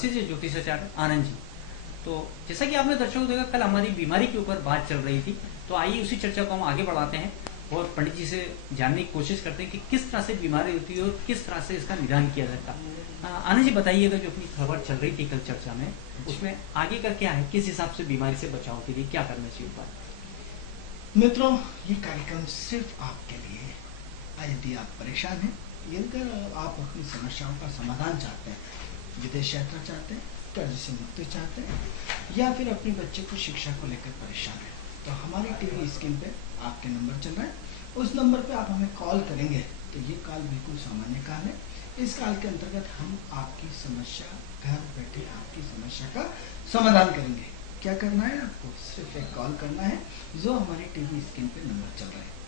प्रसिद्ध ज्योतिषाचार्य आनंद जी। तो जैसा कि आपने दर्शकों देखा, कल हमारी बीमारी के ऊपर बात चल रही थी, तो आइए उसी चर्चा को हम आगे बढ़ाते हैं और पंडित जी से जानने की कोशिश करते हैं कि किस तरह से बीमारी होती है और किस तरह से इसका निदान किया जाता है। आनंद जी बताइएगा, जो अपनी खबर चल रही थी कल चर्चा में, उसमें आगे का क्या है, किस हिसाब से बीमारी से बचाव के लिए क्या करना चाहिए उपाय? मित्रों, ये कार्यक्रम सिर्फ आपके लिए है। यदि आप परेशान हैं, यदि आप अपनी समस्याओं का समाधान चाहते हैं, विदेश यात्रा चाहते हैं, कर्ज से मुक्ति चाहते हैं, या फिर अपने बच्चे को शिक्षा को लेकर परेशान हैं, तो हमारी टीवी स्क्रीन पे आपके नंबर चल रहा है। उस नंबर पे आप हमें कॉल करेंगे तो ये कॉल बिल्कुल सामान्य कॉल है। इस कॉल के अंतर्गत हम आपकी समस्या, घर बैठे आपकी समस्या का समाधान करेंगे। क्या करना है आपको? सिर्फ एक कॉल करना है, जो हमारी टीवी स्क्रीन पे नंबर चल रहा है।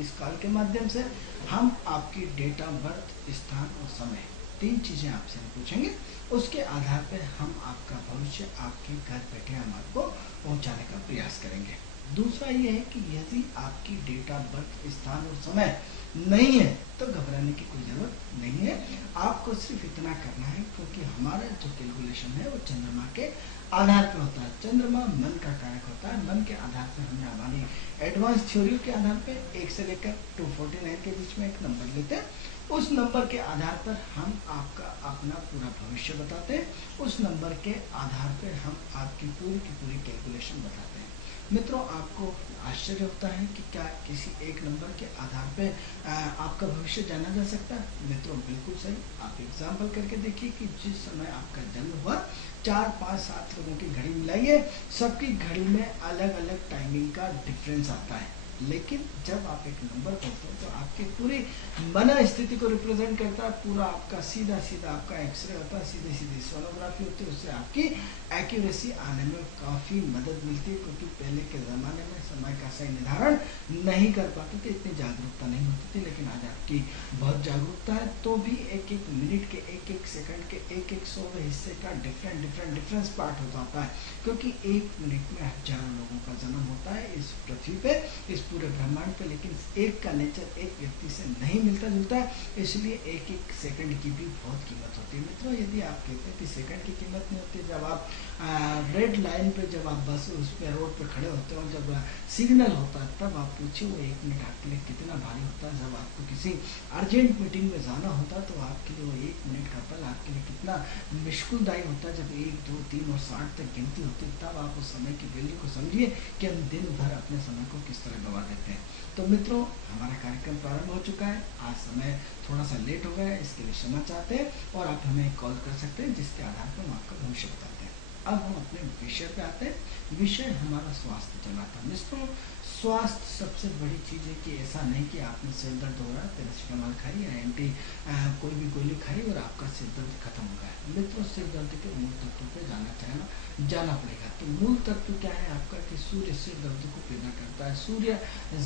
इस कॉल के माध्यम से हम आपकी डेट ऑफ बर्थ, स्थान और समय, 3 चीज़ें आपसे हम पूछेंगे। उसके आधार पर हम आपका भविष्य आपके घर बैठे हम आपको पहुंचाने का प्रयास करेंगे। दूसरा ये है कि यदि आपकी डेट ऑफ बर्थ, स्थान और समय नहीं है तो घबराने की कोई ज़रूरत नहीं है। आपको सिर्फ इतना करना है, क्योंकि हमारा जो कैलकुलेशन है वो चंद्रमा के आधार पर होता है। चंद्रमा मन का कारक होता है। मन के आधार पर हमें हमारी एडवांस थ्योरी के आधार पर 1 से लेकर 249 के बीच में एक नंबर लेते हैं। उस नंबर के आधार पर हम आपका अपना पूरा भविष्य बताते हैं। उस नंबर के आधार पर हम आपकी पूरी की पूरी कैलकुलेशन बताते हैं। मित्रों, आपको आश्चर्य होता है कि क्या किसी एक नंबर के आधार पे आपका भविष्य जाना जा सकता है? मित्रों, बिल्कुल सही। आप एग्जाम्पल करके देखिए कि जिस समय आपका जन्म हुआ, 4, 5, 7 लोगों की घड़ी मिलाइए, सबकी घड़ी में अलग अलग टाइमिंग का डिफरेंस आता है। लेकिन जब आप एक नंबर बोलते हो तो आपकी पूरी मन स्थिति को रिप्रेजेंट करता है। पूरा आपका सीधा सीधा आपका एक्सरे होता है, सीधे सीधे सोनोग्राफी होती है। उससे आपकी एक्यूरेसी आने में काफ़ी मदद मिलती है, क्योंकि पहले के ज़माने में समय का सही निर्धारण नहीं कर पाते थे, इतनी जागरूकता नहीं होती थी। लेकिन आज आपकी बहुत जागरूकता है, तो भी एक एक मिनट के, एक एक सेकंड के, एक एक 100वें हिस्से का डिफरेंस पार्ट हो जाता है। क्योंकि एक मिनट में हजारों लोगों का जन्म होता है इस पृथ्वी पे, इस पूरे ब्रह्मांड पे। लेकिन एक का नेचर एक व्यक्ति से नहीं मिलता जुलता है, इसलिए एक एक सेकंड की भी बहुत कीमत होती है। मित्रों, यदि आप कहते हैं कि सेकंड की कीमत नहीं होती, जब आप रेड लाइन पे, जब आप बस उस पे रोड पे खड़े होते हो, जब सिग्नल होता है, तब आप पूछिए वो 1 मिनट आपके लिए कितना भारी होता है। जब आपको किसी अर्जेंट मीटिंग में जाना होता है तो आपके लिए वो 1 मिनट का पल आपके लिए कितना मुश्किलदायी होता है। जब 1, 2, 3 और 60 तक गिनती होती है, तब आप उस समय की वैल्यू को समझिए कि हम दिन भर अपने समय को किस तरह गवा देते हैं। तो मित्रों, हमारा कार्यक्रम प्रारंभ हो चुका है। आज समय थोड़ा सा लेट हो गया है, इसके लिए क्षमा चाहते हैं, और आप हमें कॉल कर सकते हैं, जिसके आधार पर हम आपका भविष्य बताते हैं। अब हम अपने विषय पे आते हैं। विषय हमारा स्वास्थ्य चला था। मित्रों, स्वास्थ्य सबसे बड़ी चीज़ है कि ऐसा नहीं कि आपने सिर दर्द हो रहा है, पैरासिटामोल खाई या एंटी कोई भी गोली खाई और आपका सिर दर्द खत्म हो गया। मित्रों, सिर दर्द के मूल तत्व पे जाना पड़ेगा। तो मूल तत्व क्या है आपका? कि सूर्य सिर दर्द को पैदा करता है। सूर्य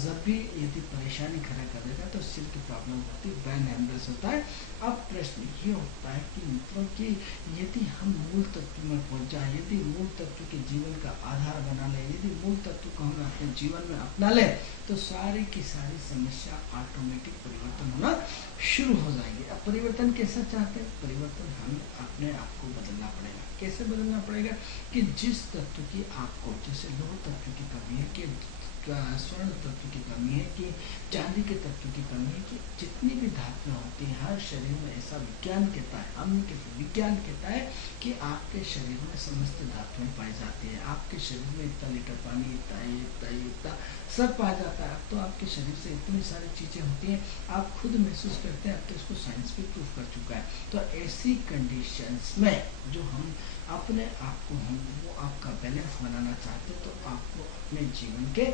जब भी यदि परेशानी खड़ा करेगा तो सिर की प्रॉब्लम होती है, ब्रेन हेमरेज होता है। अब प्रश्न ये होता है कि मित्रों कि यदि हम मूल तत्व में पहुंच जाए, यदि मूल तत्व के जीवन का आधार बना लें, यदि मूल तत्व को हम अपने जीवन में अपना लें, तो सारी की सारी समस्या ऑटोमेटिक परिवर्तन होना शुरू हो जाएगी। अब परिवर्तन कैसा चाहते हैं? परिवर्तन हमें अपने आप को बदलना पड़ेगा। कैसे बदलना पड़ेगा? कि जिस तत्व की आपको, जैसे लौह तत्व की कमी है, कि स्वर्ण तत्व की कमी है, कि चांदी के तत्व की कमी है, कि जितनी भी धातुएं होती हैं हर शरीर में, ऐसा विज्ञान कहता है, विज्ञान कहता है कि आपके शरीर में समस्त धातुएं पाई जाती है। आपके शरीर में इतना लीटर पानी, इतना सब पाया जाता है। अब तो आपके शरीर से इतनी सारी चीज़ें होती हैं, आप खुद महसूस करते हैं। अब तो इसको साइंस भी प्रूफ कर चुका है। तो ऐसी कंडीशंस में जो हम अपने आप को, हम वो आपका बैलेंस बनाना चाहते हैं, तो आपको अपने जीवन के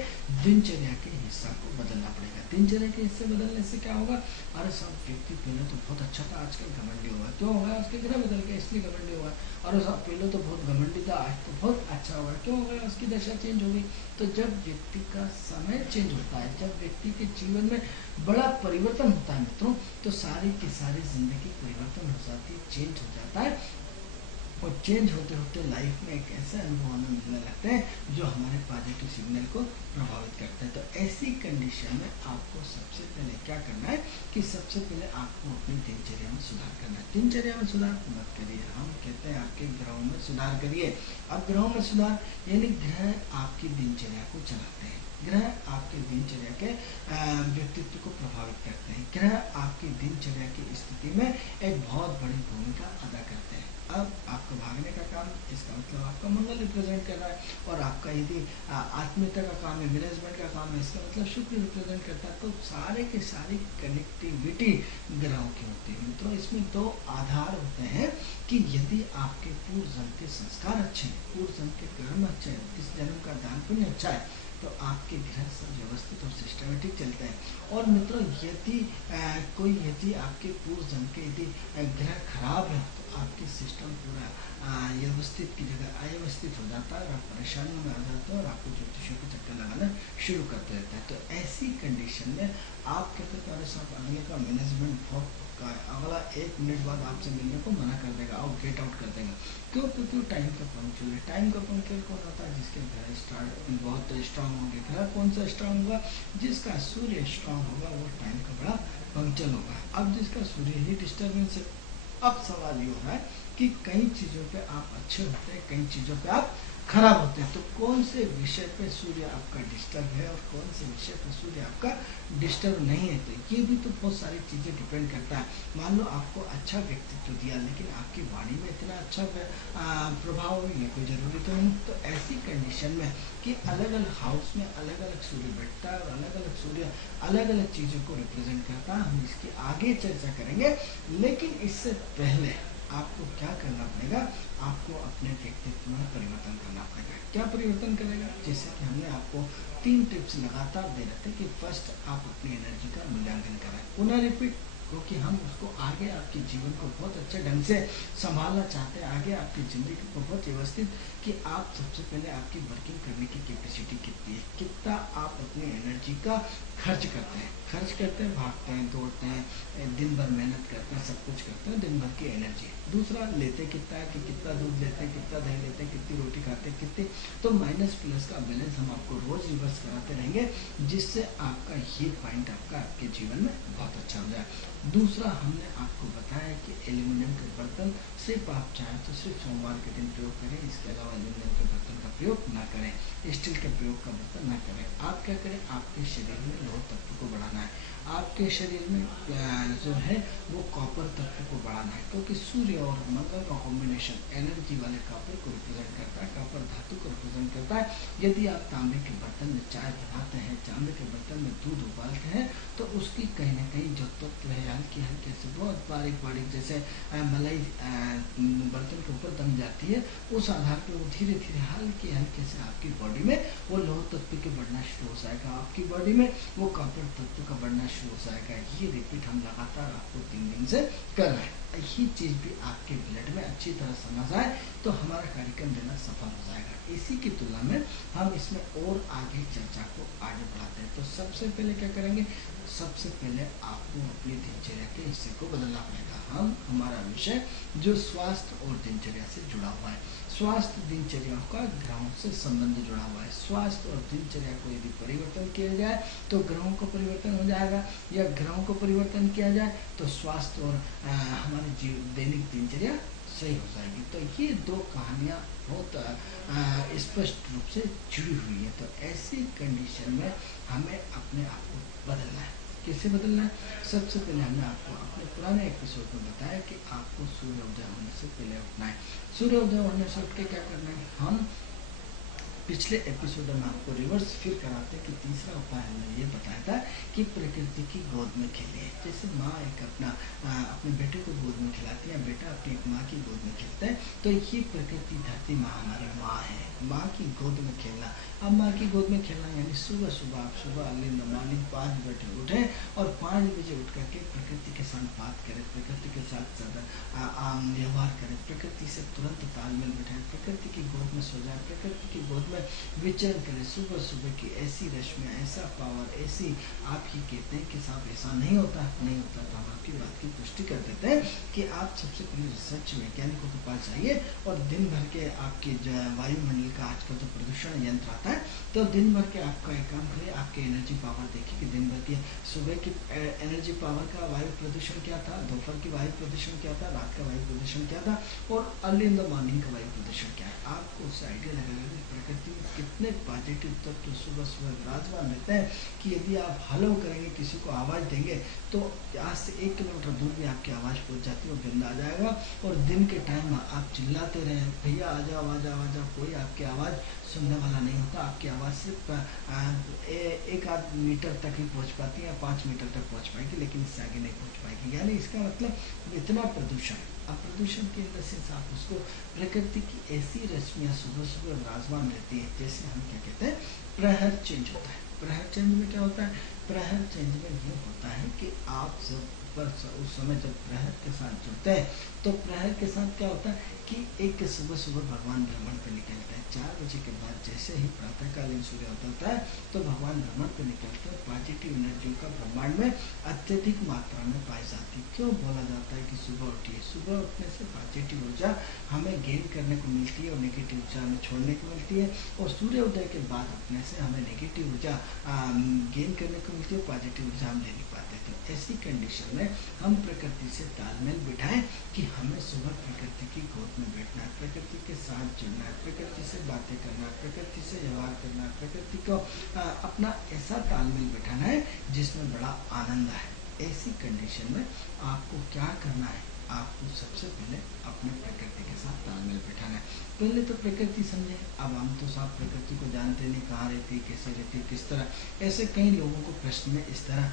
दिनचर्या के हिस्सा को बदलना पड़ेगा। दिनचर्या के हिस्से बदलने से क्या होगा? अरे सब व्यक्ति पहले तो बहुत अच्छा था, आजकल घमंडी हुआ। क्यों होगा? उसके ग्रह बदल गए, इसलिए घमंडी हुआ। और सब पहले तो बहुत घमंडी था, आज तो बहुत अच्छा होगा। क्यों होगा? उसकी दशा चेंज हो गई। तो जब व्यक्ति का समय चेंज होता है, जब व्यक्ति के जीवन में बड़ा परिवर्तन होता है मित्रों, तो सारी की सारी जिंदगी परिवर्तन हो जाती है, चेंज हो जाता है। और चेंज होते होते लाइफ में एक ऐसे अनुभव हमें मिलने लगते हैं जो हमारे पॉजिटिव सिग्नल को प्रभावित करते हैं। तो ऐसी कंडीशन में आपको सबसे पहले क्या करना है कि सबसे पहले आपको अपनी दिनचर्या में सुधार करना है। दिनचर्या में सुधार मत करिए, हम कहते हैं आपके ग्रहों में सुधार करिए। अब ग्रहों में सुधार यानी ग्रह आपकी दिनचर्या को चलाते हैं, ग्रह आपके दिनचर्या के व्यक्तित्व को प्रभावित करते हैं, ग्रह आपकी दिनचर्या की स्थिति में एक बहुत बड़ी भूमिका अदा करते हैं। अब आपका भागने का काम, इसका मतलब आपका मंगल रिप्रेजेंट कर रहा है, और आपका यदि आत्मीयता का काम है, मैनेजमेंट का काम है, इसका मतलब शुक्र रिप्रेजेंट करता है। तो सारे के सारी कनेक्टिविटी ग्रहों की होती है। तो इसमें दो आधार होते हैं कि यदि आपके पूर्व जन्म के संस्कार अच्छे हैं, पूर्व जन्म के कर्म अच्छे हैं, इस जन्म का दान पुण्य अच्छा है, तो आपके ग्रह सब व्यवस्थित और सिस्टमेटिक चलते हैं। और मित्रों यदि आपके पूर्व जन्म के यदि ग्रह खराब है तो आपके सिस्टम पूरा व्यवस्थित की जगह अव्यवस्थित हो जाता है और आप परेशानियों में आ जाते हैं और आपको ज्योतिषियों के चक्कर लगाना शुरू करते रहता है। तो ऐसी कंडीशन में आप कहते हैं अरे साहब अगले का मैनेजमेंट बहुत का अगला 1 मिनट बाद आपसे मिलने को मना कर देगा, आउट गेट आउट कर देगा। क्यों? क्योंकि टाइम का पंक्चुअल है। टाइम का पंक्चुअल कौन होता है? जिसके ग्रह बहुत स्ट्रांग होंगे। ग्रह कौन सा स्ट्रांग होगा? जिसका सूर्य स्ट्रांग होगा वो टाइम का बड़ा पंक्चुअल होगा। अब जिसका सूर्य ही डिस्टर्बेंस है। अब सवाल ये हो रहा है कि कई चीज़ों पे आप अच्छे होते हैं, कई चीज़ों पे आप खराब होते हैं। तो कौन से विषय पे सूर्य आपका डिस्टर्ब है और कौन से विषय पे सूर्य आपका डिस्टर्ब नहीं है, तो ये भी तो बहुत सारी चीज़ें डिपेंड करता है। मान लो आपको अच्छा व्यक्तित्व दिया लेकिन आपकी वाणी में इतना अच्छा प्रभाव नहीं है, कोई ज़रूरी तो नहीं। तो ऐसी कंडीशन में कि अलग अलग हाउस में अलग अलग सूर्य बैठता है और अलग अलग सूर्य अलग अलग चीज़ों को रिप्रेजेंट करता है, हम इसकी आगे चर्चा करेंगे। लेकिन इससे पहले आपको क्या करना पड़ेगा? आपको अपने व्यक्तित्व में परिवर्तन करना पड़ेगा। क्या परिवर्तन करेगा? जैसे कि हमने आपको 3 टिप्स लगातार दे रहे थे कि फर्स्ट आप अपनी एनर्जी का मूल्यांकन करें। पुनः रिपीट, क्योंकि हम उसको आगे आपके जीवन को बहुत अच्छे ढंग से संभालना चाहते हैं, आगे आपकी ज़िंदगी को बहुत व्यवस्थित, कि आप सबसे पहले आपकी वर्किंग करने की कैपेसिटी कितनी है, कितना आप अपनी एनर्जी का खर्च करते हैं, भागते हैं, दौड़ते हैं, दिन भर मेहनत करते हैं, सब कुछ करते हैं, दिन भर की एनर्जी। दूसरा, लेते कितना है कि कितना दूध लेते हैं, कितना दही लेते हैं, कितनी रोटी खाते हैं, कितनी। तो माइनस प्लस का बैलेंस हम आपको रोज रिवर्स कराते रहेंगे, जिससे आपका ये पॉइंट आपके जीवन में बहुत अच्छा हो जाए। दूसरा, हमने आपको बताया कि एल्यूमिनियम के बर्तन सिर्फ आप चाहें तो सिर्फ सोमवार के दिन प्रयोग करें, इसके अलावा एल्यूमिनियम के बर्तन का प्रयोग ना करें, स्टील के प्रयोग का बर्तन ना करें। आप क्या करें? आपके शरीर में लौह तत्व को बढ़ाना है, आपके शरीर में जो है वो कॉपर तत्व को बढ़ाना है, क्योंकि सूर्य और मंगल का कॉम्बिनेशन एनर्जी वाले कॉपर को रिप्रेजेंट करता है, कॉपर धातु को रिप्रेजेंट करता है। यदि आप तांबे के बर्तन में चाय बनाते हैं, तांबे के बर्तन में दूध उबालते हैं, तो उसकी कहीं ना कहीं जो तत्व है हल्के से बहुत बारीक जैसे मलाई बर्तन के ऊपर दम जाती है, उस आधार पर वो धीरे धीरे हल्के से आपकी बॉडी में वो लौह तत्व के बढ़ना शुरू हो जाएगा, आपकी बॉडी में वो कॉपर तत्व का बढ़ना शुरू हो जाएगा। ये रिपीट हम लगातार आपको 3 दिन से कर रहे हैं। ये चीज़ भी आपके ब्लड में अच्छी तरह समझ आए तो हमारा कार्यक्रम देना सफल हो जाएगा। इसी की तुलना में हम इसमें और आगे चर्चा को आगे बढ़ाते हैं। तो सबसे पहले क्या करेंगे? सबसे पहले आपको अपनी दिनचर्या के हिस्से को बदलना पड़ेगा। हमारा विषय जो स्वास्थ्य और दिनचर्या से जुड़ा हुआ है, स्वास्थ्य दिनचर्या का ग्रहों से संबंध जुड़ा हुआ है। स्वास्थ्य और दिनचर्या को यदि परिवर्तन किया जाए तो ग्रहों का परिवर्तन हो जाएगा, या ग्रहों को परिवर्तन किया जाए तो स्वास्थ्य और हमारी दैनिक दिनचर्या सही हो जाएगी। तो ये 2 कहानियाँ बहुत स्पष्ट रूप से जुड़ी हुई है। तो ऐसी कंडीशन में हमें अपने आप को बदलना है। कैसे बदलना है? सबसे पहले हमने आपको अपने पुराने एपिसोड में बताया कि आपको सूर्योदय होने से पहले उठना है। सूर्योदय होने से उठ के क्या करना है? हम पिछले एपिसोड में आपको रिवर्स फिर कराते कि तीसरा उपाय हमने ये बताया था कि प्रकृति की गोद में खेले। जैसे माँ एक अपने बेटे को गोद में खिलाती है, बेटा अपनी एक माँ की गोद में खेलता है, तो ये प्रकृति धरती माँ हमारी माँ है, माँ की गोद में खेलना। अब माँ की गोद में खेलना यानी सुबह आप सुबह अर्ली मॉर्निंग 5 बजे उठें और 5 बजे उठ करके प्रकृति के साथ बात करें, प्रकृति के साथ व्यवहार करें, प्रकृति से तुरंत तालमेल बिठाएं, प्रकृति की गोद में सो जाए, प्रकृति की गोद में विचरण करें। सुबह सुबह की ऐसी रश्मियाँ, ऐसा पावर, ऐसी आप ही कहते हैं कि साहब ऐसा नहीं होता, नहीं होता, तो हम आपकी बात की पुष्टि कर देते हैं कि आप सबसे पहले रिसर्च वैज्ञानिकों के पास जाइए और दिन भर के आपके वायुमंडल का आजकल तो प्रदूषण यंत्र आता है, तो दिन भर के आपका एक काम करिए, आपके एनर्जी पावर देखिए कि दिन भर की सुबह की एनर्जी पावर का वायु प्रदूषण क्या था, दोपहर की वायु प्रदूषण क्या था, रात का वायु प्रदूषण क्या था, और अर्ली इन द मॉर्निंग का वायु प्रदूषण क्या है। आपको उससे आइडिया लगेगा कि प्रकृति में कितने पॉजिटिव तत्व सुबह सुबह विराजमान रहते हैं कि यदि आप हेलो करेंगे, किसी को आवाज़ देंगे, तो आज से 1 किलोमीटर दूर भी आपकी आवाज़ पहुँच जाती है, वो गंदा आ जाएगा। और दिन के टाइम आप चिल्लाते रहें, भैया आ जाओ आ जाओ आ जाओ, कोई आपकी आवाज़ सुनने वाला नहीं होता। आपकी आवाज़ सिर्फ 1-8 मीटर तक ही पहुंच पाती है, 5 मीटर तक पहुंच पाएगी, लेकिन इससे आगे नहीं पहुंच पाएगी। यानी इसका मतलब इतना प्रदूषण। अब प्रदूषण के अंदर से आप उसको प्रकृति की ऐसी रश्मियाँ सुबह सुबह विराजमान रहती है, जैसे हम क्या कहते हैं, प्रहर चेंज होता है। प्रहर चेंज में क्या होता है, प्रहर चेंज में ये होता है कि आप जब उस समय जब प्रहर के साथ जुड़ते हैं, तो प्रहर के साथ क्या होता है कि एक सुबह सुबह भगवान भ्रमण पे निकलते हैं। 4 बजे के बाद जैसे ही प्रातःकालीन सूर्योदय होता है, तो भगवान भ्रमण पे निकलते हैं। पॉजिटिव एनर्जियों का ब्रह्मांड में अत्यधिक मात्रा में पाई जाती है। क्यों बोला जाता है कि सुबह उठिए, सुबह उठने से पॉजिटिव ऊर्जा हमें गेन करने को मिलती है और नेगेटिव ऊर्जा हमें छोड़ने को मिलती है, और सूर्योदय के बाद उठने से हमें नेगेटिव ऊर्जा गेन करने को मिलती है, पॉजिटिव ऊर्जा हम ले नहीं पाते। तो ऐसी कंडीशन में हम प्रकृति से तालमेल बिठाएं कि हमें सुबह प्रकृति की गोद में बैठना है, प्रकृति के साथ जुड़ना है, प्रकृति से बातें करना है, प्रकृति से व्यवहार करना है, प्रकृति को अपना ऐसा तालमेल बिठाना है जिसमें बड़ा आनंद है। ऐसी कंडीशन में आपको क्या करना है, आपको सबसे पहले अपने प्रकृति के साथ तालमेल बिठाना है। पहले तो प्रकृति समझे। अब हम तो साफ प्रकृति को जानते नहीं, कहाँ रहती है, कैसे रहती है, किस तरह। ऐसे कई लोगों को प्रश्न में इस तरह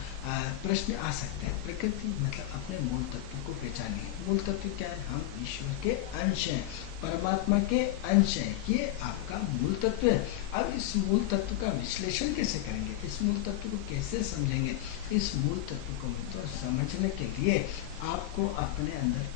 प्रश्न आ सकते हैं। प्रकृति मतलब अपने मूल तत्व को पहचानिए। मूल तत्व क्या है, हम ईश्वर के अंश हैं, परमात्मा के अंश हैं, ये आपका मूल तत्व है। अब इस मूल तत्व का विश्लेषण कैसे करेंगे, इस मूल तत्व को कैसे समझेंगे। इस मूल तत्व को तो समझने के लिए आपको अपने अंदर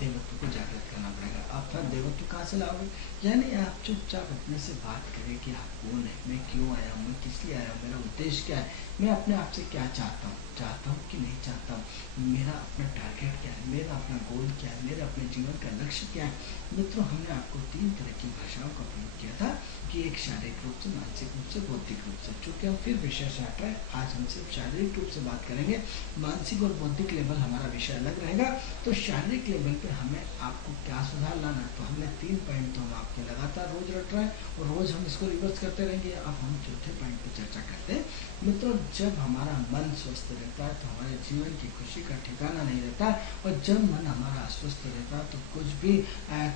देवत्व को जागृत करना पड़ेगा। आप फिर देवत्व कहाँ से लाओगे, यानी आप चुपचाप अपने से बात करें कि आप कौन है, मैं क्यों आया हूँ, मैं किस लिए आया हूँ, मेरा उद्देश्य क्या है, मैं अपने आप से क्या चाहता हूँ कि नहीं चाहता हूँ, मेरा अपना टारगेट क्या है, मेरा अपना गोल क्या है, मेरा अपने जीवन का लक्ष्य क्या है। मित्रों, हमने आपको 3 तरह की भाषाओं का प्रयोग किया था कि एक शारीरिक रूप से, मानसिक रूप से, बौद्धिक रूप से। चूँकि हम फिर विषय से हट रहे हैं, आज हम सिर्फ शारीरिक रूप से बात करेंगे, मानसिक और बौद्धिक लेवल हमारा विषय अलग रहेगा। तो शारीरिक लेवल पे हमें आपको क्या सुधार लाना है, तो हमने 3 पॉइंट तो हम आपके लगातार रोज रट रहे हैं और रोज हम इसको रिवर्स करते रहेंगे। अब हम चौथे पॉइंट पर चर्चा करते हैं। मित्रों, जब हमारा मन स्वस्थ रहता है तो हमारे जीवन की खुशी का ठिकाना नहीं रहता, और जब मन हमारा अस्वस्थ रहता है तो कुछ भी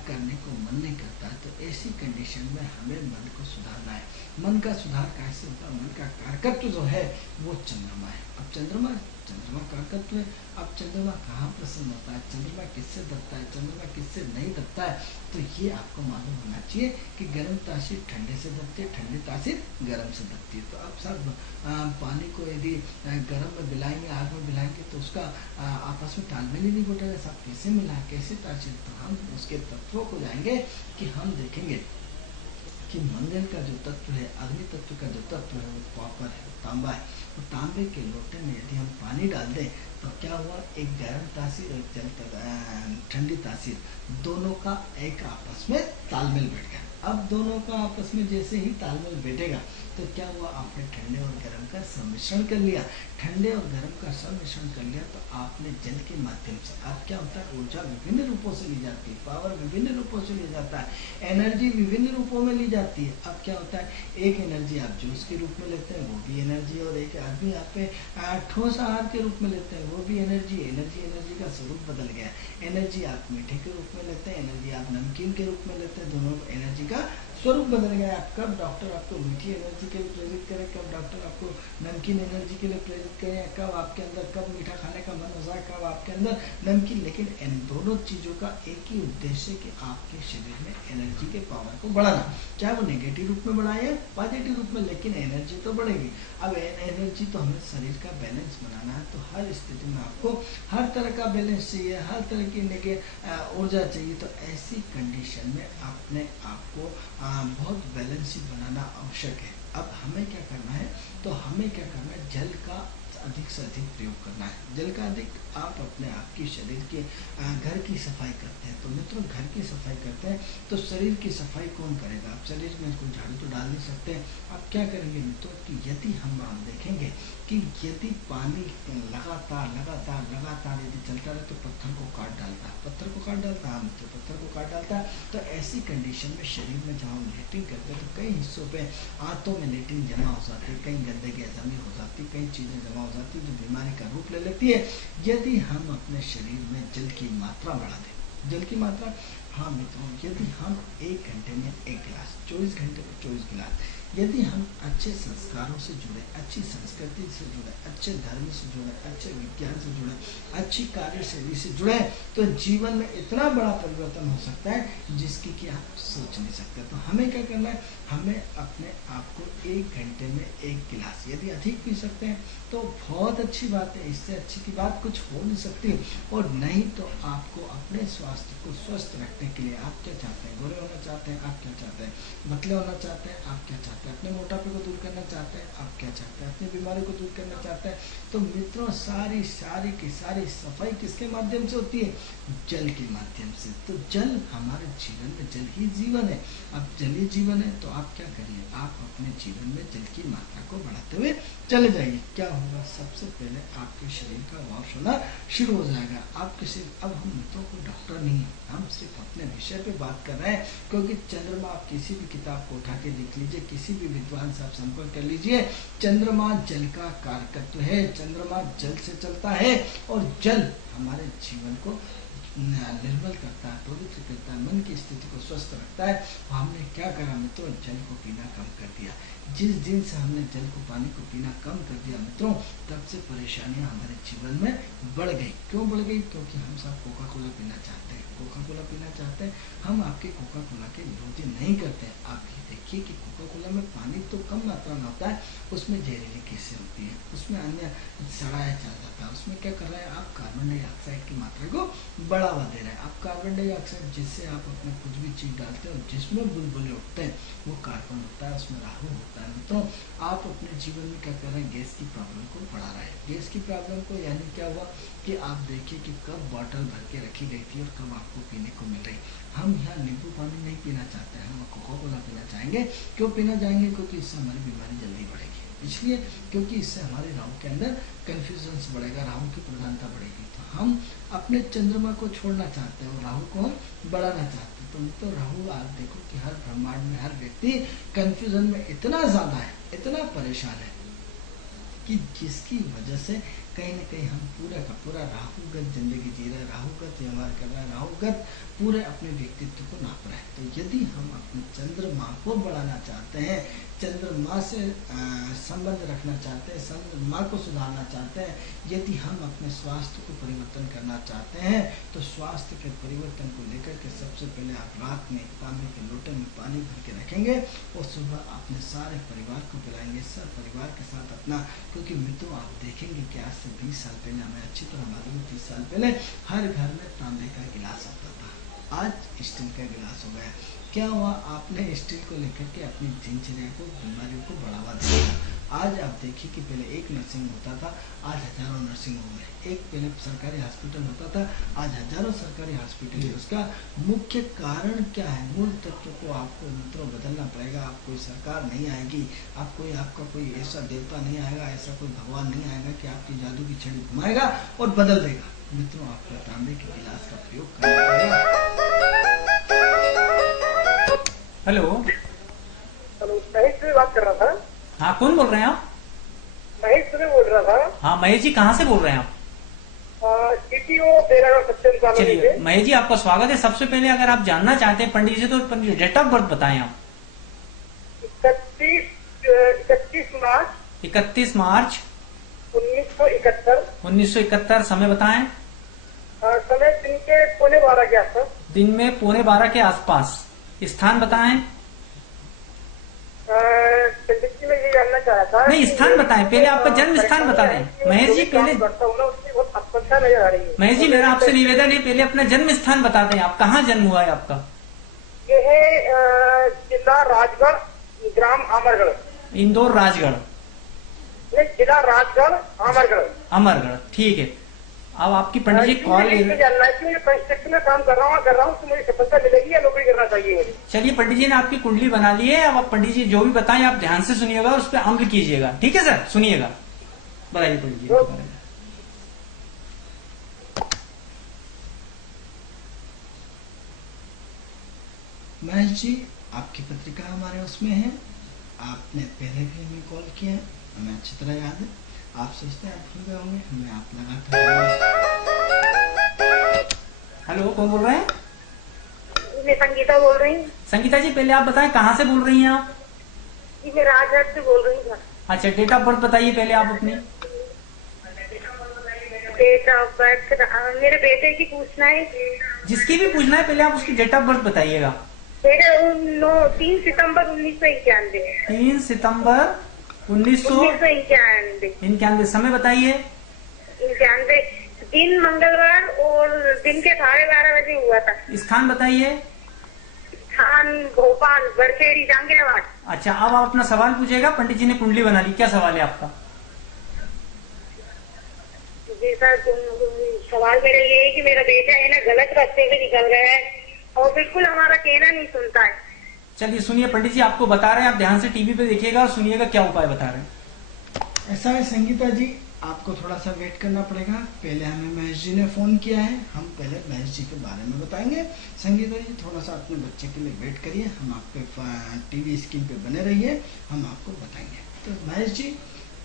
करने को मन नहीं करता। तो ऐसी कंडीशन में हमें मन को सुधारना है। मन का सुधार कैसे होता है, मन का कारकत्व जो है वो चंद्रमा है। अब चंद्रमा कारकत्व है। अब चंद्रमा कहाँ प्रसन्न होता है, चंद्रमा किससे दबता है, चंद्रमा किससे नहीं दबता है, तो ये आपको मालूम होना चाहिए कि गर्म तासीर ठंडे से दबती है, ठंडी तासीर गर्म से दबती है। तो आप सब पानी को यदि गर्म में मिलाएंगे, आग में मिलाएंगे, तो उसका आपस में तालमेल ही नहीं घटेगा। सब कैसे मिला, कैसे तासीर, तो हम उसके तत्वों को जाएंगे कि हम देखेंगे कि मंगल का जो तत्व है, अग्नि तत्व का जो तत्व है, वो कॉपर है, तांबा है। तो तांबे के लोटे में यदि हम पानी डाल दें तो क्या हुआ, एक गर्म तासीर और एक ठंडी तासीर, दोनों का एक आपस में तालमेल बैठ गया। अब दोनों का आपस में जैसे ही तालमेल बैठेगा तो क्या हुआ, आपने ठंडे और गर्म का सम्मिश्रण कर लिया। ठंडे और गर्म का सम्मिश्रण कर लिया तो आपने जल के माध्यम से, अब क्या होता है, ऊर्जा विभिन्न रूपों से ली जाती है, पावर विभिन्न रूपों से लिया जाता है, एनर्जी विभिन्न रूपों में ली जाती है। अब क्या होता है, एक एनर्जी आप जूस के रूप में लेते हैं, वो भी एनर्जी, और एक आदमी आप पे ठोस आहार के रूप में लेते हैं, वो भी एनर्जी। एनर्जी का स्वरूप बदल गया। एनर्जी आप मीठे के रूप में लेते हैं, एनर्जी आप नमकीन के रूप में लेते हैं, दोनों एनर्जी का स्वरूप बदल गया। आप कब डॉक्टर आपको मीठी एनर्जी के लिए प्रेरित करें, कब डॉक्टर आपको नमकीन एनर्जी के लिए प्रेरित करें, कब आपके अंदर कब मीठा खाने का मन हो जाए, कब आपके अंदर नमकीन। लेकिन इन दोनों चीज़ों का एक ही उद्देश्य कि आपके शरीर में एनर्जी के पावर को बढ़ाना, चाहे वो नेगेटिव रूप में बढ़ाए या पॉजिटिव रूप में, लेकिन एनर्जी तो बढ़ेगी। अब एनर्जी तो हमें शरीर का बैलेंस बनाना है, तो हर स्थिति में आपको हर तरह का बैलेंस चाहिए, हर तरह की ऊर्जा चाहिए। तो ऐसी कंडीशन में अपने आप को बहुत बैलेंसिंग बनाना आवश्यक है। अब हमें क्या करना है, तो हमें क्या करना है, जल का अधिक से अधिक प्रयोग करना है। जल का अधिक, आप अपने आप की शरीर के घर की सफाई करते हैं, तो मित्रों घर की सफाई करते हैं तो शरीर की सफाई कौन करेगा? आप शरीर में कोई झाड़ू तो डाल नहीं सकते। आप क्या करेंगे मित्रों कि यदि हम देखेंगे कि यदि पानी लगातार लगातार लगातार यदि चलता रहे तो पत्थर को काट डालता है, पत्थर को काट डालता है, मित्रों पत्थर को काट डालता है। तो ऐसी कंडीशन में शरीर में जहाँ हम लेटिंग करते हैं तो कई हिस्सों पे आंतों में लेटिंग जमा हो जाती है, कहीं गंदगी जमी हो जाती है, कई चीजें जमा हो जाती है जो बीमारी का रूप ले लेती है। यदि हम अपने शरीर में जल की मात्रा बढ़ा दें, जल की मात्रा, हाँ मित्रों, यदि हम 1 घंटे में 1 गिलास, 24 घंटे में 24 गिलास, यदि हम अच्छे संस्कारों से जुड़े, अच्छी संस्कृति से जुड़े, अच्छे धर्म से जुड़े, अच्छे विज्ञान से जुड़े, अच्छी कार्यशैली से जुड़े, तो जीवन में इतना बड़ा परिवर्तन हो सकता है जिसकी कि आप सोच नहीं सकते। तो हमें क्या करना है, हमें अपने आप को 1 घंटे में 1 गिलास, यदि अधिक पी सकते हैं तो बहुत अच्छी बात है, इससे अच्छी की बात कुछ हो नहीं सकती। और नहीं तो आपको अपने स्वास्थ्य को स्वस्थ रखने के लिए आप क्या चाहते हैं, गोरे होना चाहते हैं, आप क्या चाहते हैं, मतले होना चाहते हैं, आप क्या चाहते हैं, अपने मोटापे को दूर करना चाहते हैं, आप क्या चाहते हैं, अपनी बीमारी को दूर करना चाहते हैं। तो मित्रों सारी की सारी सफाई किसके माध्यम से होती है? जल के माध्यम से। तो जल हमारे जीवन में, जल ही जीवन है। अब जल ही जीवन है तो आप क्या करिए, आप अपने जीवन में जल की मात्रा को बढ़ाते हुए चले जाइए। क्या होगा, सबसे पहले आपके शरीर का वॉश होना शुरू हो जाएगा। आपके शरीर, अब हम मित्रों को डॉक्टर नहीं है, हम सिर्फ अपने विषय पे बात कर रहे हैं। क्योंकि चंद्रमा, आप किसी भी किताब को उठा के देख लीजिए, किसी भी विद्वान से आप संपर्क कर लीजिए, चंद्रमा जल का कारकत्व है, चंद्रमा जल से चलता है। और जल हमारे जीवन को निर्मल करता है, पवित्र करता है, मन की स्थिति को स्वस्थ रखता है। हमने क्या करा मित्रों, जल को पीना कम कर दिया। जिस दिन से हमने जल को, पानी को पीना कम कर दिया मित्रों, तब से परेशानियां हमारे जीवन में बढ़ गई। क्यों बढ़ गई? क्योंकि हम सब कोका कोला पीना चाहते हैं, कोका कोला पीना चाहते हैं। हम आपके कोका कोला के विरोधी नहीं करते हैं। आप ये देखिए कि कोका कोला में पानी तो कम मात्रा में होता है, उसमें जहरीली गैसें होती है, उसमें अन्य सड़ाया चल जाता है। उसमें क्या कर रहे हैं आप, कार्बन डाइऑक्साइड की मात्रा को बढ़ावा दे रहे हैं। आप कार्बन डाइऑक्साइड, जिससे आप अपने कुछ भी चीज डालते हैं और जिसमें बुलबुले उठते हैं, वो कार्बन होता है, उसमें राहु होता है। मित्रों आप अपने जीवन में क्या कर रहे हैं, गैस की प्रॉब्लम को बढ़ा रहे हैं। गैस की प्रॉब्लम को, यानी क्या हुआ कि आप देखिए कि कब बॉटल भर के रखी गई थी और कब आपको पीने को मिल रही। हम यहाँ नींबू पानी नहीं पीना चाहते हैं, हम कोका कोला पीना चाहेंगे। क्यों पीना चाहेंगे? क्योंकि इससे हमारी बीमारी जल्दी बढ़ेगी, इसलिए क्योंकि इससे हमारे राहु के अंदर कन्फ्यूजन बढ़ेगा, राहु की प्रधानता बढ़ेगी। तो हम अपने चंद्रमा को छोड़ना चाहते हैं और राहु को हम बढ़ाना चाहते हैं। तो राहु, आप देखो कि हर ब्रह्मांड में हर व्यक्ति कन्फ्यूजन में इतना ज्यादा है, इतना परेशान है कि जिसकी वजह से कहीं ना कहीं हम पूरा का पूरा राहुगत जिंदगी जी रहे हैं, राहुगत व्यवहार कर रहे हैं, राहुगत पूरे अपने व्यक्तित्व को नाप रहे हैं। तो यदि हम अपने चंद्रमा को बढ़ाना चाहते हैं, चंद्रमा से संबंध रखना चाहते हैं, चंद्रमा को सुधारना चाहते हैं, यदि हम अपने स्वास्थ्य को परिवर्तन करना चाहते हैं, तो स्वास्थ्य के परिवर्तन को लेकर के सबसे पहले आप रात में तांबे के लोटे में पानी भर के रखेंगे और सुबह अपने सारे परिवार को पिलाएंगे, सब परिवार के साथ अपना। क्योंकि मित्रों आप देखेंगे कि आज से 20 साल पहले, हमें अच्छी तरह मालूम है, 30 साल पहले हर घर में तांबे का गिलास आता था, आज स्टील का गिलास हो गया। क्या हुआ, आपने स्टील को लेकर के अपनी दिनचर्या को, बीमारियों को बढ़ावा दिया। आज आप देखिए कि पहले एक नर्सिंग होता था, आज हजारों नर्सिंग हो गए। एक पहले सरकारी हॉस्पिटल होता था, आज हजारों सरकारी हॉस्पिटल है। उसका मुख्य कारण क्या है? मूल तत्व को आपको मित्रों बदलना पड़ेगा। आप कोई सरकार नहीं आएगी, आपका कोई ऐसा देवता नहीं आएगा, ऐसा कोई भगवान नहीं आएगा कि आपकी जादू की छड़ी घुमाएगा और बदल देगा। मित्रों आपको तांबे के गिलास का प्रयोग करना पड़ेगा। हेलो महेश से बात कर रहा था। हाँ, कौन बोल रहे हैं आप? महेश से बोल रहा था। हाँ महेश जी, कहाँ से बोल रहे हैं आप? CTO बेरागा सत्यम कॉलोनी चलिए से। महेश जी, आपका स्वागत है। सबसे पहले अगर आप जानना चाहते हैं पंडित जी, तो पंडित डेट ऑफ बर्थ बताएं आप। 31 मार्च 31 मार्च 1971। 1971। समय बताएं। समय दिन के 11:15 के आसपास। दिन में 11:15 के आसपास। स्थान बताएं। पंडित जी मैं ये जानना चाह रहा था। नहीं, स्थान बताएं, पहले आपका जन्म स्थान बता दें। महेश जी पहले, बहुत अस्पष्टता नजर आ रही है। महेश जी मेरा आपसे निवेदन है, पहले अपना जन्म स्थान बता दें। आप कहाँ जन्म हुआ है आपका? ये है जिला राजगढ़, ग्राम आमरगढ़। इंदौर राजगढ़, नहीं, जिला राजगढ़, आमरगढ़। अमरगढ़, ठीक है। अब आपकी पंडित जी कॉल ले रहे। जानना है कि मैं कंस्ट्रक्शन में काम कर रहा हूँ तो मुझे सफलता मिलेगी या नौकरी करना चाहिए मुझे? चलिए, पंडित जी ने आपकी कुंडली बना ली है। अब आप पंडित जी जो भी बताएं आप ध्यान से सुनिएगा, उस पर अमल कीजिएगा, ठीक है सर? सुनिएगा, बताइए पंडित जी। महेश जी, आपकी पत्रिका हमारे उसमें है। आपने पहले भी हमें कॉल किया है, हमें अच्छी तरह याद है। आप सोचते हैं आप भूल गए होंगे, हमें आप लगातार। हेलो, कौन बोल रहे हैं? मैं संगीता बोल रही हूँ। संगीता जी, पहले आप बताएं कहाँ से बोल रही हैं आप? जी, मैं राजगढ़ से बोल रही हूँ। अच्छा, डेट ऑफ बर्थ बताइए पहले आप अपनी। डेट ऑफ बर्थ मेरे बेटे की पूछना है। जिसकी भी पूछना है, पहले आप उसकी डेट ऑफ बर्थ बताइएगा। मेरे 3 सितंबर 1991। 3 सितंबर 1991। समय बताइए। 91 दिन मंगलवार और दिन के 12:30 बजे हुआ था। स्थान बताइए। स्थान भोपाल, बरखेड़ी, जहांगीराबाद। अच्छा, अब आप अपना सवाल पूछेगा। पंडित जी ने कुंडली बना ली, क्या सवाल है आपका? जी सर, सवाल मेरा ये है कि मेरा बेटा है ना गलत रास्ते से निकल गया है और बिल्कुल हमारा कहना नहीं सुनता है। चलिए सुनिए, पंडित जी आपको बता रहे हैं, आप ध्यान से टीवी पे देखिएगा और सुनिएगा क्या उपाय बता रहे हैं। ऐसा है संगीता जी, आपको थोड़ा सा वेट करना पड़ेगा। पहले हमें महेश जी ने फोन किया है, हम पहले महेश जी के बारे में बताएंगे। संगीता जी, थोड़ा सा अपने बच्चे के लिए वेट करिए, हम आपके टीवी स्क्रीन पे बने रहिए, हम आपको बताएंगे। तो महेश जी,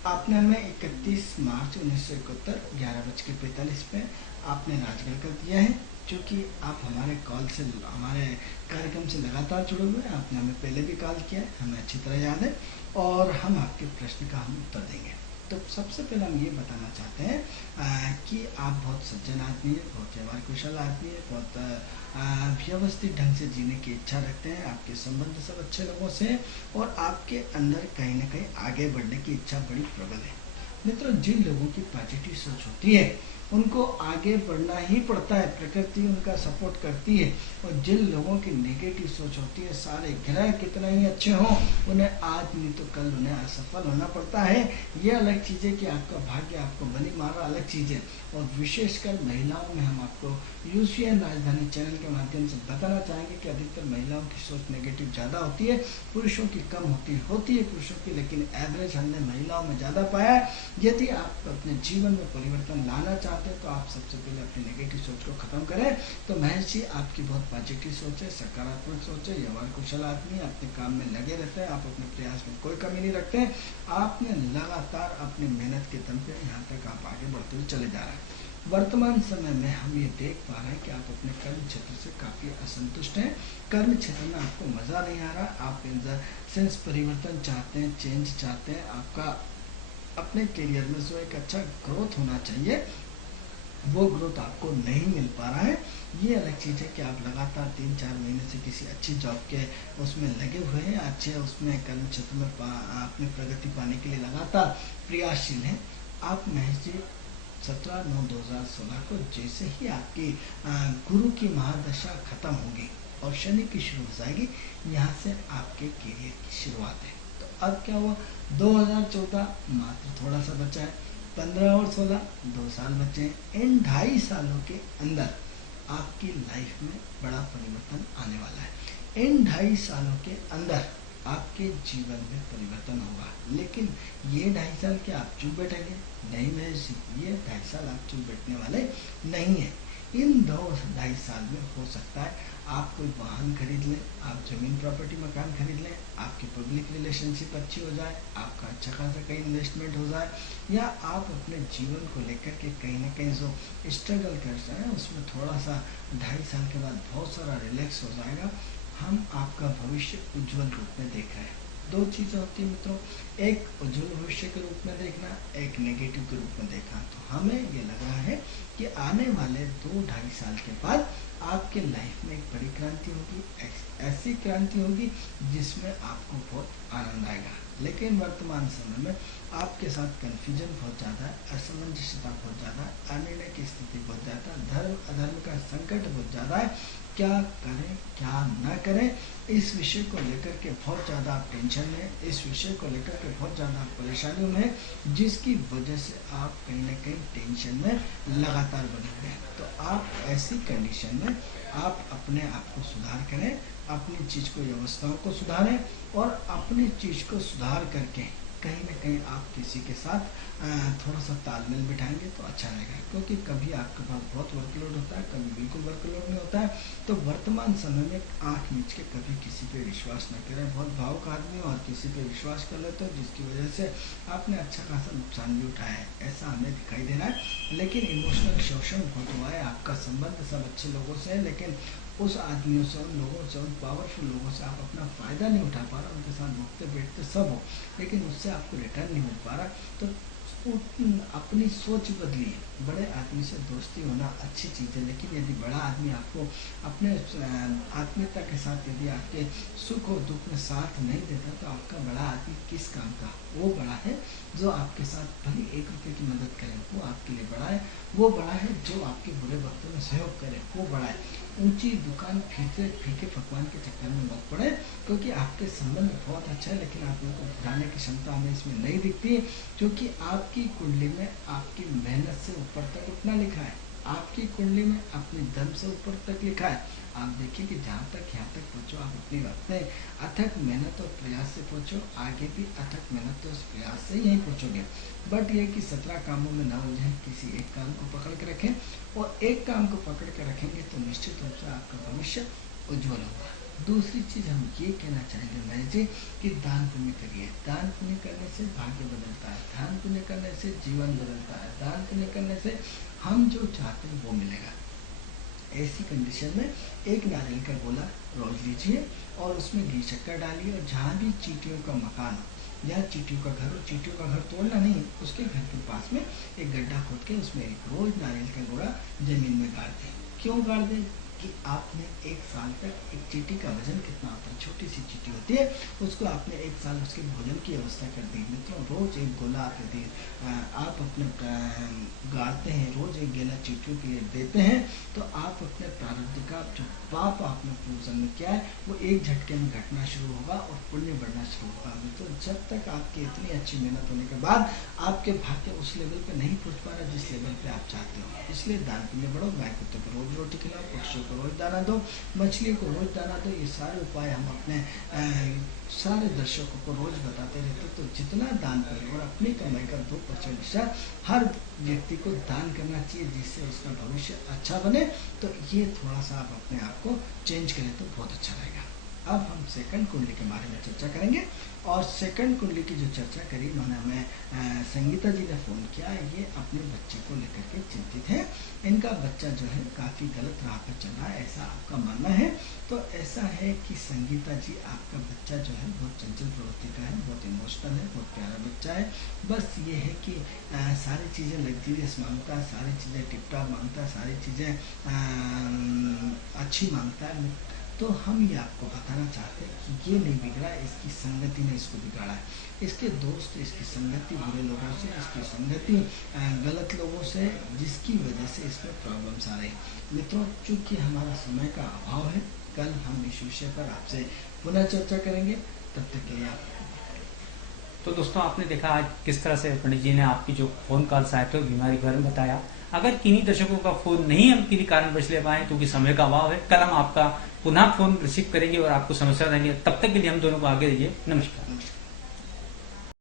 आपने हमें 31 मार्च 1971 11:45 पे आपने राजगढ़ कर दिया है। क्योंकि आप हमारे कॉल से, हमारे कार्यक्रम से लगातार जुड़े हुए हैं, आपने हमें पहले भी कॉल किया है, हमें अच्छी तरह याद है, और हम आपके प्रश्न का हम उत्तर देंगे। तो सबसे पहले हम ये बताना चाहते हैं कि आप बहुत सज्जन आदमी है, बहुत व्यवहार कुशल आदमी है, बहुत व्यवस्थित ढंग से जीने की इच्छा रखते हैं, आपके संबंध सब अच्छे लोगों से हैं और आपके अंदर कहीं ना कहीं आगे बढ़ने की इच्छा बड़ी प्रबल है। मित्रों, जिन लोगों की पॉजिटिव सोच होती है उनको आगे बढ़ना ही पड़ता है, प्रकृति उनका सपोर्ट करती है। और जिन लोगों की नेगेटिव सोच होती है, सारे ग्रह कितना ही अच्छे हों, उन्हें आज नहीं तो कल उन्हें असफल होना पड़ता है। ये अलग चीज़ है कि आपका भाग्य आपको बनी मार रहा, अलग चीज़ है। और विशेषकर महिलाओं में हम आपको यूसीएन राजधानी चैनल के माध्यम से बताना चाहेंगे कि अधिकतर महिलाओं की सोच नेगेटिव ज़्यादा होती है, पुरुषों की कम होती है पुरुषों की, लेकिन एवरेज हमने महिलाओं में ज़्यादा पाया है। यदि आप अपने जीवन में परिवर्तन लाना चाहते हैं तो आप सबसे पहले अपनी नेगेटिव सोच को खत्म करें। तो महेश जी, आपकी बहुत पॉजिटिव सोच है, सकारात्मक सोच है, व्यवहार कुशल आदमी, अपने काम में लगे रहते हैं, आप अपने प्रयास में कोई कमी नहीं रखते हैं। आपने लगातार अपनी मेहनत के दम पे यहाँ तक आप आगे बढ़ते हुए चले जा रहे हैं। वर्तमान समय में हम ये देख पा रहे हैं कि आप अपने कर्म क्षेत्र से काफ़ी असंतुष्ट हैं, कर्म क्षेत्र में आपको मज़ा नहीं आ रहा, आप इन द सेंस परिवर्तन चाहते हैं, चेंज चाहते हैं, आपका अपने करियर में जो एक अच्छा ग्रोथ होना चाहिए वो ग्रोथ आपको नहीं मिल पा रहा है। ये अलग चीज़ है कि आप लगातार 3-4 महीने से किसी अच्छी जॉब के उसमें लगे हुए हैं, अच्छे उसमें कर्म क्षेत्र में अपनी प्रगति पाने के लिए लगातार प्रयासशील हैं। आप महेश जी 17/9/2016 को जैसे ही आपकी गुरु की महादशा खत्म होगी और शनि की शुरू हो जाएगी, यहाँ से आपके करियर की शुरुआत है। तो अब क्या हुआ, 2014 मात्र थोड़ा सा बचा है, 15 और 16 2 साल बचे हैं। इन 2.5 सालों के अंदर आपकी लाइफ में बड़ा परिवर्तन आने वाला है। इन 2.5 सालों के अंदर आपके जीवन में परिवर्तन होगा। लेकिन ये 2.5 साल क्या आप चुप बैठेंगे? नहीं महेश जी, ये 2.5 साल आप चुप बैठने वाले नहीं है। इन 2-2.5 साल में हो सकता है आप कोई वाहन खरीद लें, आप जमीन प्रॉपर्टी मकान खरीद लें, आपकी पब्लिक रिलेशनशिप अच्छी हो जाए, आपका अच्छा खासा कहीं इन्वेस्टमेंट हो जाए, या आप अपने जीवन को लेकर के कहीं ना कहीं जो स्ट्रगल कर रहे हैं उसमें थोड़ा सा 2.5 साल के बाद बहुत सारा रिलैक्स हो जाएगा। हम आपका भविष्य उज्जवल रूप में देख रहे हैं। 2 चीज़ें होती है मित्रों, एक उज्जवल भविष्य के रूप में देखना, एक नेगेटिव के रूप में देखना। तो हमें ये लग रहा है कि आने वाले 2-2.5 साल के बाद आपके लाइफ में एक बड़ी क्रांति होगी, ऐसी क्रांति होगी जिसमें आपको बहुत आनंद आएगा। लेकिन वर्तमान समय में आपके साथ कन्फ्यूजन बहुत ज़्यादा है, असमंजसता बहुत ज़्यादा है, अनिर्णय की स्थिति बहुत ज़्यादा है, धर्म अधर्म का संकट बहुत ज़्यादा है, क्या करें क्या न करें, इस विषय को लेकर के बहुत ज़्यादा आप टेंशन में, इस विषय को लेकर के बहुत ज़्यादा आप परेशानियों में, जिसकी वजह से आप कहीं ना कहीं टेंशन में लगातार बने हुए हैं। तो आप ऐसी कंडीशन में आप अपने आप को सुधार करें, अपनी चीज़ को, व्यवस्थाओं को सुधारें और अपनी चीज़ को सुधार करके कहीं ना कहीं आप किसी के साथ थोड़ा सा तालमेल बिठाएंगे तो अच्छा रहेगा। क्योंकि कभी आपके पास बहुत वर्कलोड होता है, कभी बिल्कुल वर्कलोड नहीं होता है। तो वर्तमान समय में आँख मीच के कभी किसी पे विश्वास न करें। बहुत भावुक आदमी और किसी पे विश्वास कर लेते हो, जिसकी वजह से आपने अच्छा खासा नुकसान भी उठाया है, ऐसा हमें दिखाई दे रहा है। लेकिन इमोशनल शोषण बहुत हुआ है, आपका संबंध सब अच्छे लोगों से है, लेकिन उस आदमियों से, उन लोगों से, उन पावरफुल लोगों से आप अपना फ़ायदा नहीं उठा पा रहा। उनके साथ उठते बैठते सब हो, लेकिन उससे आपको रिटर्न नहीं मिल पा रहा। तो अपनी सोच बदलिए। बड़े आदमी से दोस्ती होना अच्छी चीज़ है, लेकिन यदि बड़ा आदमी आपको अपने आत्मीयता के साथ, यदि आपके सुख और दुख में साथ नहीं देता, तो आपका बड़ा आदमी किस काम का? वो बड़ा है जो आपके साथ भले 1 रुपये की मदद करे, वो आपके लिए बड़ा है। वो बड़ा है जो आपके बुरे वक्तों में सहयोग करे, वो बड़ा है। ऊंची दुकान फीके पकवान के चक्कर में मत पड़े, क्योंकि आपके संबंध बहुत अच्छा है, लेकिन आप उनको बढ़ाने की क्षमता हमें इसमें नहीं दिखती है। क्योंकि आपकी कुंडली में आपकी मेहनत से ऊपर तक उठना लिखा है, आपकी कुंडली में अपने दम से ऊपर तक लिखा है। आप देखिए कि जहाँ तक यहाँ तक पहुँचो, आप अपने अथक मेहनत और प्रयास से पहुँचो, आगे भी अथक मेहनत और प्रयास से यहीं पहुँचोगे। बट ये कि 17 कामों में ना उलझें, किसी एक काम को पकड़ के रखें, और एक काम को पकड़ के रखेंगे तो निश्चित रूप से आपका भविष्य उज्जवल होगा। दूसरी चीज़ हम ये कहना चाहेंगे महेश जी कि दान पुण्य करिए। दान पुण्य करने से भाग्य बदलता है, दान पुण्य करने से जीवन बदलता है, दान पुण्य करने से हम जो चाहते हैं वो मिलेगा। ऐसी कंडीशन में एक नारियल का गोला रोज लीजिए और उसमें घी शक्कर डालिए, और जहाँ भी चींटियों का मकान हो या चींटियों का घर हो, चींटियों का घर तोड़ना नहीं, उसके घर के पास में एक गड्ढा खोद के उसमें एक रोज नारियल का गोला जमीन में गाड़ दें। क्यों गाड़ दें? कि आपने 1 साल तक, एक चींटी का वजन कितना होता है, छोटी सी चींटी होती है, उसको आपने 1 साल उसके भोजन की व्यवस्था कर दी। मित्रों, रोज एक गोला आप यदि आप अपने गाड़ते हैं, रोज एक गोला चींटियों के लिए देते हैं, तो आप अपने प्रारब्ध का जो पाप आपने पूर्व में किया है वो एक झटके में घटना शुरू होगा और पुण्य बढ़ना शुरू होगा। मित्रों, जब तक आपकी इतनी अच्छी मेहनत होने के बाद आपके भाग्य उस लेवल पे नहीं पहुंच पा रहा जिस लेवल पे आप चाहते हो, इसलिए दान पुण्य बढ़ो। गाय कुत्ते को रोज रोटी खिलाओ, पक्षियों को रोज दाना दो, मछली को रोज दाना दो। ये सारे उपाय हम अपने सारे दर्शकों को रोज बताते रहते। तो जितना दान करें और अपनी कमाई का 2% हिस्सा हर व्यक्ति को दान करना चाहिए, जिससे उसका भविष्य अच्छा बने। तो ये थोड़ा सा आप अपने आप को चेंज करें तो बहुत अच्छा रहेगा। अब हम सेकंड कुंडली के बारे में चर्चा करेंगे, और सेकंड कुंडली की जो चर्चा करी उन्होंने हमें संगीता जी ने फ़ोन किया। ये अपने बच्चे को लेकर के चिंतित है। इनका बच्चा जो है काफ़ी गलत राह पर चल रहा है, ऐसा आपका मानना है। तो ऐसा है कि संगीता जी, आपका बच्चा जो है बहुत चंचल प्रवृत्ति का है, बहुत इमोशनल है, बहुत प्यारा बच्चा है। बस ये है कि सारी चीज़ें लग्जरियस मांगता है, सारी चीज़ें टिप टॉप मांगता है, सारी चीज़ें अच्छी मांगता है। तो हम ये आपको बताना चाहते हैं कि ये नहीं बिगड़ा, इसकी संगति ने इसको बिगाड़ा है। इसके दोस्त, इसकी संगति बुरे लोगों से, इसकी संगति गलत लोगों से, जिसकी वजह से इसमें प्रॉब्लम्स आ रही। मित्रों, चूँकि हमारा समय का अभाव है, कल हम इस विषय पर आपसे पुनः चर्चा करेंगे। तब तक के लिए आप तो दोस्तों, आपने देखा आज किस तरह से पंडित जी ने आपकी जो फोन कॉल्स आए थे बीमारी के बारे में बताया। अगर किन्हीं दर्शकों का फोन नहीं हम किसी कारणवश ले पाए क्योंकि समय का अभाव है, कल हम आपका पुनः फोन रिसीव करेंगे और आपको समस्या देंगे। तब तक के लिए हम दोनों को आगे दीजिए। नमस्कार।